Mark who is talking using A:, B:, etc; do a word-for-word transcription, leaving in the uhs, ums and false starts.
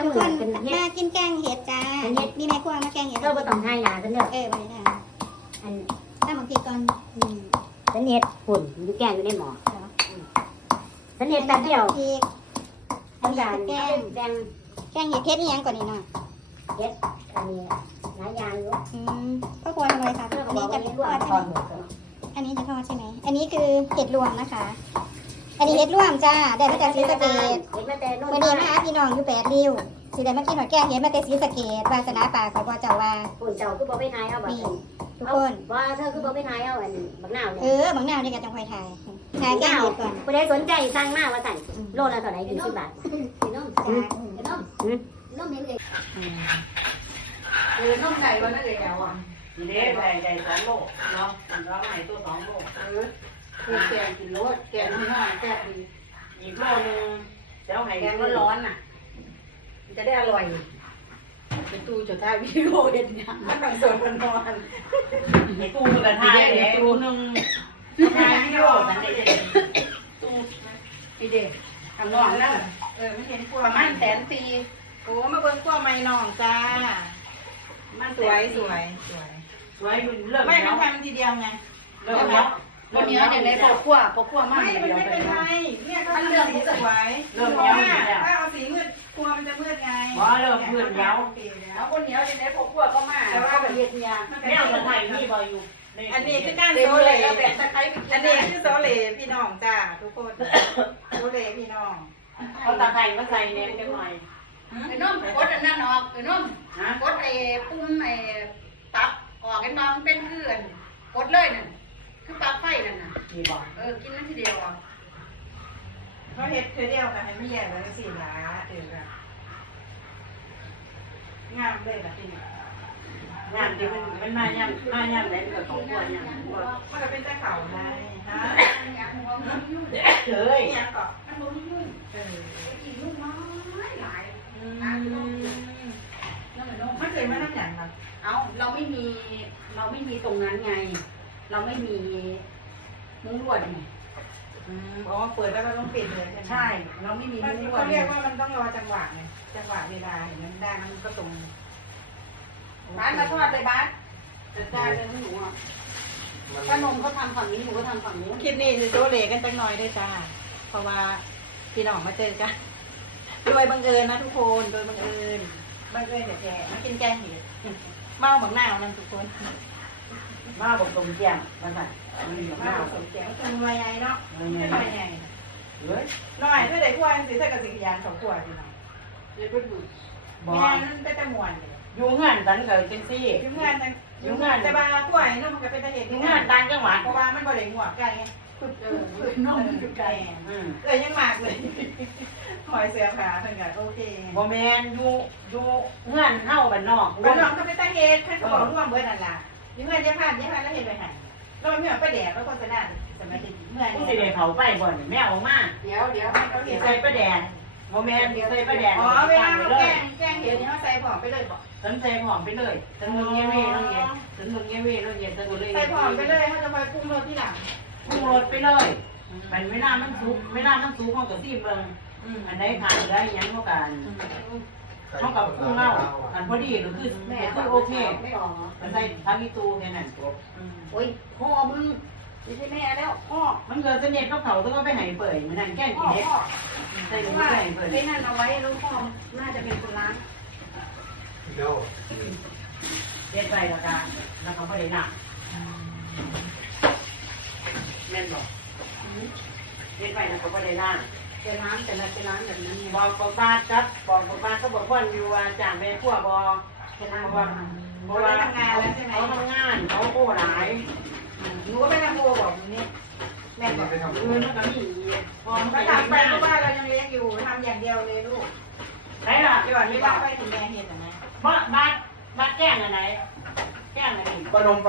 A: ทุกคนมากินแกงเห็ดจ้ามีแม่ครัวมาแกงเห็ด
B: เราบ่ต้องให้หนากันเด้อ
A: เออมาเลยนะ
B: อัน
A: ตั้งบางทีก่อนอืม
B: สันเฮ็ดฝุ่นอยู่แกงอยู่ในหม้อสันเฮ็ดแป๊บเดียว
A: อีกอันนี้คือแกง
B: แกง
A: แกงเห็ดเห็ดนี่ยังก่อนนี่หน่อย
B: เฮ็ดอันนี้หลายอย่างอยู่
A: อืมพ่อครัวทำอะไรคะ
B: เพื่อ
A: อัน
B: บอ
A: นี้
B: ก
A: จะ
B: ว่า
A: ทอด
B: ท
A: ใช่
B: อ
A: ไหม
B: ดหมด
A: อันนี้จะทอดใช่ไหมอันนี้คือเห็ดรวมนะคะ อันนี้เห็ดรวมจ้าได้มาจากศรีสะเกษ
B: เฮ็ดมาแต่นู่น
A: วันนี้มาพี่น้องอยู่แปดริ้วสิได้มากินหอยแกงเห็ดมาแต่ศรีสะเกษวาสนาป่าขอพ่อเจ้าว่า
B: ฝุ่นเจ้าคือบ่ไปทายเอาบัด
A: นี่
B: นี้
A: ทุกคน
B: ว่าเธอคือบ่ไปทายเอาอันบักนาว
A: เอ
B: เนี่ย
A: อบางนาวนี่ก็จังคอยถ่ายถ่ายแกงเห็ดก่อน
B: ผู้ใดสนใจสั่งมาว่าสั่นโลละเท่าไหร่ยี่สิบบาท
C: น้อง
A: จ้า
C: น้องน้องเห็นเลย
D: เออน้องไก่วันนั้นเลยแล้วอ่ะ
E: เด็กใหญ่ใหญ่สองโลเนาะร้องใหม่ตัวสองโล
D: เออคือแกงกินรสแกงที่ห้าแกงดี
E: อีกโลนึงเจ้าไห้
D: แกงร้อนๆน่ะมันจะได้อร่อยเป็นตู้จะได้วิดีโอเห็นยังมันต้องโดนมันนอน
E: ในตู้กระทะในตู้นึงทายวิดีโอสันเด็ด
D: ตู้นี่เด็กทำนองนั่นเออไม่เห็นประมาณแสนปีโอ้มาเบิ่งขั้วไม่น้องจ้ามันสวยสวยสวย
E: สวยเลิก
D: ไม่
E: แล้
D: ต้อ
E: ว
D: งทำทีเดียวไง
E: เลิกแล้ว
D: วันนี้อย่างไรพอขั้วพอขั้วมากไม่มันไม่เป็นไรเนี่ยก็เลือกสีสวยเพราะว่าถ้าเอาสีมืดกลัวมันจะมืดไง
E: ว่าเลิกเพื่อนแล้ว
D: แล้วคนเหนียวอย่างไรพอขั้วก็มากแต่ว่าแบบเย็นยา
E: แม่เอาไทยนี่บออยู่
D: อันนี้คือการโซเลแบบตะไคร้อันนี้คือโซเลพี่น้องจ้าทุกคนโซเลพี่น้อง
E: เขาตาไทยมาใส่เนี่ยจะหน่อย
C: ไอ้น้องกดอันนั้นออกไอ้น้อง
E: ฮะ
C: กดไอ้ปุ่มไอ้ตับออกไอ้น้องเป็นเพื่อนกดเลยนั่นคือปลั๊กไฟนั่นน่ะ
E: นี่บอก
C: เออกินมันทีเดียวอ่ะ
D: เขาเฮ็ดคือเดียวกันให้ไม่แย่เลยสี่หลาเออแบบงามเลยแบบนี้
E: งานที่มันมันมาย่ำมาย่ำไหนมันก็ของตัวย่ำ
D: มันก็เป็นตะเข่าไงฮะ
C: อยากหัวมันยุ่ง
E: เฮ้ย
D: นี่ยังก่อ
C: มันบ่มียุ่ง
D: เออ
C: กินลูกน้อยหลาย
D: อืม
C: นั่นแหละน้อง
D: ไม่เคยมาทำอย่างครับ
C: เอาเราไม่มีเราไม่มีตรงนั้นไง เราไม่มีมุ้งลวดไง
D: อืมอ๋อเปิดแล้วก็ต้องปิดเลยใช่ไหม
C: ใช่เราไม่มี
D: มัน
C: มุ้งลว
D: เขา
C: ด
D: เรียกว่ามันต้องรอจังหวะไงจังหวะเวลาเห็นมันได้มันก็ตรง
C: บ้านมาทอดเลยบ้านจะได้เลยหนูอ่ะถ้านมเขาทำฝั่งนี้หนูก็ทำฝั่งนู้น
D: คลิปนี้คือโซเลกันจังหน่อยด้วยจ้าเพราะว่าพี่น้องมาเจอกันโดยบังเอิญนะทุกคนโดยบังเอิญบังเอิญแต่แกมากินแกงเห็ดเมาบักหน้าวนั่นทุกคน
E: มาบอกตรงเจียงมาใส่มันอยู่ห
D: มา
E: น้า
D: บักแกงเป็นหน่วยใหญ่เนาะ
E: เฮ้
D: ไม่
E: ย
D: หน่วยใหญ่
E: เฮ้ย
D: หน่อยถ้าได้พวกสิใส่กระติกยานของพวกพี่น้อง
E: เดี๋ยวไปดูบอ
D: แม่นั่นก็จะม่วนเลย
E: อยู่งานสันเกิดจังซี่
D: ยุ่งงานจังยุ่งงานแต่บางพวกนี่มันก็เป็นตะเหตุ
E: อยู่งานต่างจังหวัด
D: เพราะว่ามันบ่ได้หัวกันไง
C: เออน้องอยู่ไกล
E: อืม
D: เออยังมากเลยหอยเสือผาเพิ่นก็โอเค
E: บ่แม่นอยู่อยู่งานเฮาบ้านนอก
D: บ้านน้องก็เป็นตะเหตุเพิ่นก็บอกร่วมเบิดนั่นล่ะยุ่งงานจะพลาดยังไงแล้วเฮ็ดไปให้เราเมื่อไปแดดแล้วคนจะน่าสมัยที่เมื่อ
E: ผู้
D: นี้
E: สิได้เผาไปบ่นี่แม่ออกมา
D: เดี๋ยวเดี๋ยวให้เขา
E: สิ
D: เห็น
E: ใส่ประแดดบ่แม่นสิใส่ประแดด
D: อ๋อเวลาเราแกล้งแกล้งเห็นนี่เขาใส่ผอมไปเลยบ่
E: ฉันใส่หอมไปเลยฉันมึงเงี้ยเว่แล้วเงี้ยฉันมึงเงี้ยเว่แล้วเงี้ยฉันก็เลย
D: ใส่ผอมไปเลยเขาจะไปปรุงรสที่หลัง
E: ปรุงรสไปเลยมันไม่น่ามันสุกไม่น่ามันสุกเฮาก็ตีเบิ่งอันใดขาดเหลืออีหยังเฮากันเฮากับปรุงเอาอันพอดีก็คือ
C: แม่
E: คือโอเค
C: ไม่ออก
E: มันใส่ผักอีตูแค่นั้น
C: โอ้ยพ่อมึงไม่ใช่แม่แล้วพ่อ
E: มันเกิดเสน่ห์กับเขาต้องเอาไปให้เปื่อยมันนั่นแกล้ง
C: พ่
E: กิ
C: อน
E: เด็ด
C: พ่อ
E: ใส่
C: เพ
E: ถุ
C: ราะ
E: ง
C: ว่า
E: ไปให้เปื่อย
C: ไอ้นั่นเอาไว้แล้วพ่อน่าจะเป็นคนล้าง
E: เด็ดไปแล้วกันแล้วเขาไม่ได้หนักแม่นบอกเด็ดไปแล้วเขาไม่ได้ล่าง
C: จะล้างแต่ละจะล้างแบบนั้นไง
E: บอกบอกบ้านครับบอกบอกบ้านเขาบอกว่าอยู่ว่าจ่าแม่ขั้วบอ
C: จะล้าง
E: เพราะว่าเพราะว่าเขาทำงานเขาโอ้หลาย
D: หนูก็ไปทำโบบอกมึงนี่แม่บอก
E: เงินมันก็มีพอ
D: ก็
E: ไม่
D: ทำไป
E: ทำ
D: เพราะว่าเรายังเลี้ยงอยู่ทำอย่างเดียวเลยลูก
E: ใช่ล่ะ
D: ก่อนที่ว่าไปถึงแม่เห็นนะ
E: บ้านบ้านบ้านแก้งอะไรแก้งอะไร
F: ปนม